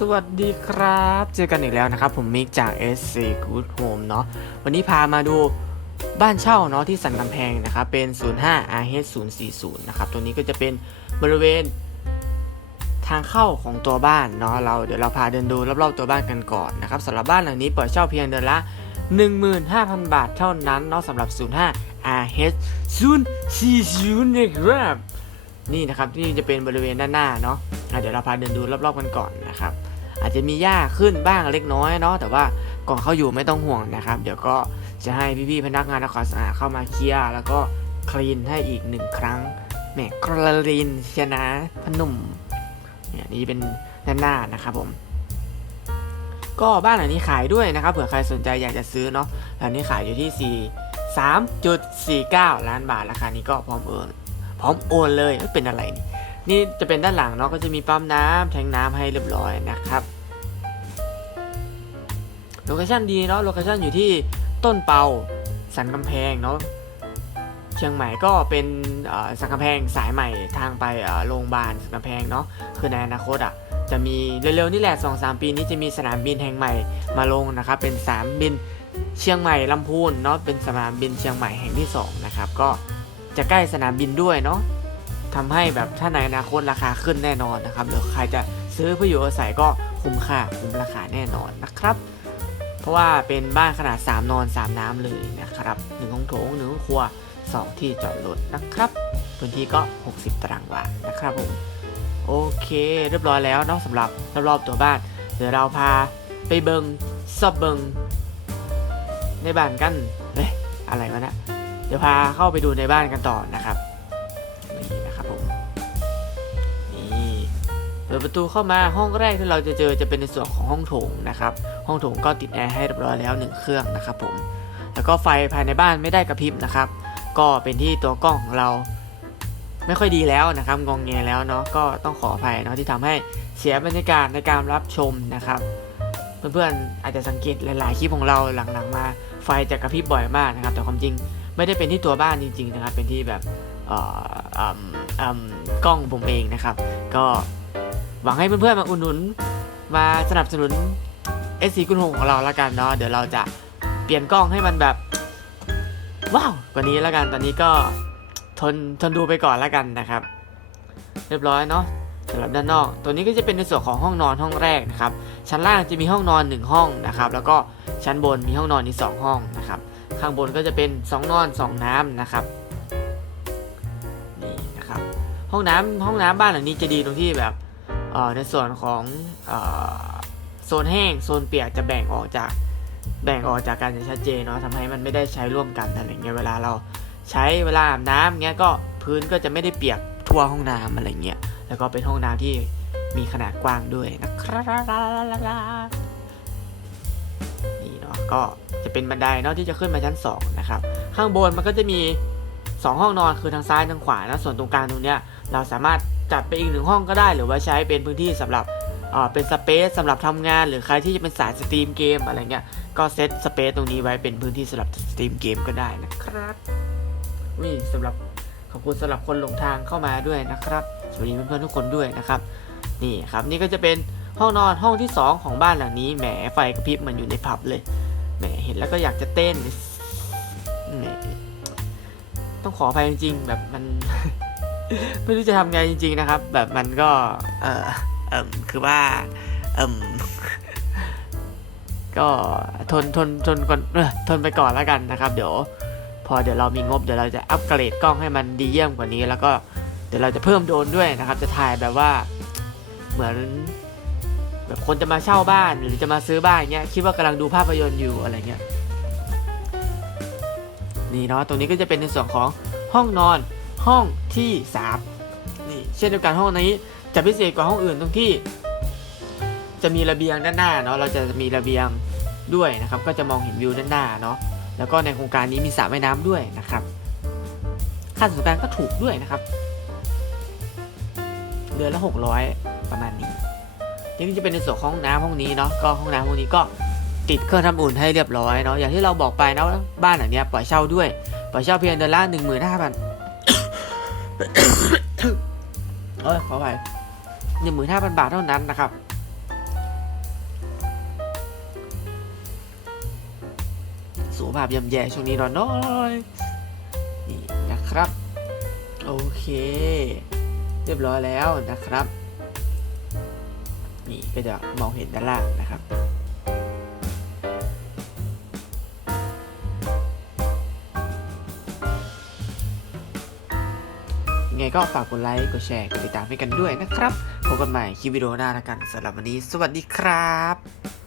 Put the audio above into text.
สวัสดีครับ เจอกันอีกแล้วนะครับ ผมมิกจาก SC Good Home เนาะวันนี้พามาดูบ้านเช่าเนาะที่สันกำแพงนะครับเป็น 05 RH 040นะครับตัวนี้ก็จะเป็นบริเวณทางเข้าของตัวบ้านเนาะเราเดี๋ยวเราพาเดินดูรอบๆตัวบ้านกันก่อนนะครับสำหรับบ้านหลังนี้เปิดเช่าเพียงเดือนละ 15,000 บาทเท่านั้นเนาะสำหรับ 05 RH 040นะครับนี่นะครับที่จะเป็นบริเวณด้านหน้าเนาะ เดี๋ยวเราพาเดินดูรอบๆกันก่อนนะครับ อาจจะมีหญ้าขึ้นบ้างเล็กน้อยเนาะแต่ว่าก่อนเข้าอยู่ไม่ต้องห่วงนะครับ เดี๋ยวก็จะให้พี่ๆพนักงานทำความสะอาดเข้ามาเคลียร์แล้วก็คลีนให้อีกหนึ่งครั้งแหมคลีนชนะพนุ่มเนี่ยนี่เป็นด้านหน้านะครับผม ก็บ้านหลังนี้ขายด้วยนะครับเผื่อใครสนใจอยากจะซื้อเนาะหลังนี้ขายอยู่ที่ 4 3.49 ล้านบาทราคานี้ก็พร้อมโอนพร้อมโอนเลยเอ้ยเป็นอะไรนี่ นี่จะเป็นด้านหลังเนาะก็จะมีปั๊มน้ำแทงน้ำให้เรียบร้อยนะครับโลเคชั่นดีเนาะโลเคชั่นอยู่ที่ต้นเปาสันกำแพงเนาะเชียงใหม่ก็เป็นสันกำแพงสายใหม่ทางไปโรงพยาบาลสันกำแพงเนาะคือในอนาคตอะจะมีเร็วๆนี่แหละ2-3ปีนี้จะมีสนามบินแห่งใหม่มาลงนะครับ เป็นสนามบินเชียงใหม่ลำพูนเนาะเป็นสนามบินเชียงใหม่แห่งที่สองนะครับก็จะใกล้สนามบินด้วยเนาะ ทำให้แบบถ้าในอนาคตราคาขึ้นแน่นอนนะครับหรือใครจะซื้อเพื่ออยู่อาศัยก็คุ้มค่าคุ้มราคาแน่นอนนะครับ เพราะว่าเป็นบ้านขนาด 3 นอน 3 น้ำเลยนะครับหนึ่งห้องโถงหนึ่งห้องครัว 2 ที่จอดรถนะครับพื้นที่ก็ 60 ตารางวานะครับผมโอเค เรียบร้อยแล้วนาะสำหรับรอบๆตัวบ้าน เดี๋ยวเราพาไปเบิงซอบเบิงในบ้านกันเฮ้ยอะไรวะนะเดี๋ยวพาเข้าไปดูในบ้านกันต่อนะครับ ปิดประตูเข้ามาห้องแรกที่เราจะเจอจะเป็นในส่วนของห้องโถงนะครับ ห้องโถงก็ติดแอร์ให้เรียบร้อยแล้วหนึ่งเครื่องนะครับผม แล้วก็ไฟภายในบ้านไม่ได้กระพริบนะครับ ก็เป็นที่ตัวกล้องของเรา ไม่ค่อยดีแล้วนะครับ งองแงแล้วเนาะ ก็ต้องขออภัยเนาะที่ทำให้เสียบรรยากาศในการรับชมนะครับ เพื่อนๆอาจจะสังเกตหลาย ๆ คลิปของเราหลังๆ มา ไฟจะกระพริบบ่อยมากนะครับ แต่ความจริงไม่ได้เป็นที่ตัวบ้านจริง ๆ นะครับ เป็นที่แบบกล้องผมเองนะครับ ก็ หวังให้เพื่อนๆมาอุดหนุน มาสนับสนุน s อกุลหงของเราแล้วกันเนาะเดี๋ยวเราจะเปลี่ยนกล้องให้มันแบบ ว้าวกว่านี้แล้วกันตอนนี้ก็ทนทนดูไปก่อนแล้วกันนะครับ เรียบร้อยเนาะสำหรับด้านนอก ตัวนี้ก็จะเป็นในส่วนของห้องนอนห้องแรกนะครับ ชั้นล่างจะมีห้องนอน 1 ห้องนะครับ แล้วก็ชั้นบนมีห้องนอนอีก2ห้องนะครับ ข้างบนก็จะเป็น 2 นอน 2 น้ำนะครับนี่นะครับ ห้องน้ำห้องน้ำบ้านหลังนี้จะดีตรงที่แบบ ในส่วนของโซนแห้งโซนเปียกจะแบ่งออกจากแบ่งออกจากกันอย่างชัดเจนเนาะทำให้มันไม่ได้ใช้ร่วมกันอะไรเงี้ยเวลาเราใช้เวลาอาบน้ำเงี้ยก็พื้นก็จะไม่ได้เปียกทั่วห้องน้ำอะไรเงี้ยแล้วก็เป็นห้องน้ำที่มีขนาดกว้างด้วยนะครับนี่เนาะก็จะเป็นบันไดเนาะที่จะขึ้นมาชั้นสองนะครับข้างบนมันก็จะมี 2 ห้องนอนคือทางซ้ายทางขวานะส่วนตรงกลางตรงเนี้ยเราสามารถ จัดไปอีกหนึ่งห้องก็ได้ หรือว่าใช้เป็นพื้นที่สำหรับเป็นสเปซสำหรับทำงาน หรือใครที่จะเป็นสายสตรีมเกมอะไรเงี้ยก็เซตสเปซตรงนี้ไว้เป็นพื้นที่สำหรับสตรีมเกมก็ได้นะครับนี่สำหรับขอบคุณสำหรับคนหลงทางเข้ามาด้วยนะครับ สวัสดีเพื่อนๆทุกคนด้วยนะครับ นี่ครับนี่ก็จะเป็นห้องนอนห้องที่ 2 ของบ้านหลังนี้แหมไฟกระพริบมันอยู่ในผับเลยแหมเห็นแล้วก็อยากจะเต้นแหมต้องขออภัยจริงๆแบบมัน ไม่รู้จะทำไงจริง ๆนะครับ แบบมันก็ เออเอมคือว่า เอมก็ทนทนทนก่อนเออทนไปก่อนแล้วกันนะครับ เดี๋ยว พอเดี๋ยวเรามีงบเดี๋ยวเราจะอัปเกรดกล้องให้มันดีเยี่ยมกว่านี้ แล้วก็เดี๋ยวเราจะเพิ่มโดรนด้วยนะครับ จะถ่ายแบบว่า เหมือน แบบคนจะมาเช่าบ้านหรือจะมาซื้อบ้านเงี้ยคิดว่ากำลังดูภาพยนตร์อยู่อะไรเงี้ยนี่เนาะตรงนี้ก็จะเป็นในส่วนของห้องนอน ห้องที่ 3 นี่เช่นเดียวกันห้องนี้จะพิเศษกว่าห้องอื่นตรงที่ จะมีระเบียงด้านหน้าเนาะเราจะมีระเบียงด้วยนะครับ ก็จะมองเห็นวิวด้านหน้าเนาะแล้วก็ในโครงการนี้มีสระว่ายน้ำด้วยนะครับ ค่าส่วนกลางก็ถูกด้วยนะครับเดือนละ 600 ประมาณนี้นี่จะเป็นในส่วนของน้ำห้องนี้เนาะก็ห้องน้ำห้องนี้ก็ติดเครื่องทำอุ่นให้เรียบร้อยเนาะอย่างที่เราบอกไปนะบ้านหลังนี้ปล่อยเช่าด้วย ปล่อยเช่าเพียงเดือนละ 15,000 เออขอไปหนึ่งหมื่นห้าพันบาทเท่านั้นนะครับ สุขภาพย่ำแย่ช่วงนี้หน่อยน้อยนี่นะครับ โอเค เรียบร้อยแล้วนะครับ นี่ก็จะมองเห็นด้านล่างนะครับ ไงก็ฝากกดไลค์ กดแชร์ กดติดตามให้กันด้วยนะครับ พบกันใหม่คลิปวิดีโอหน้าละกันสำหรับวันนี้ สวัสดีครับ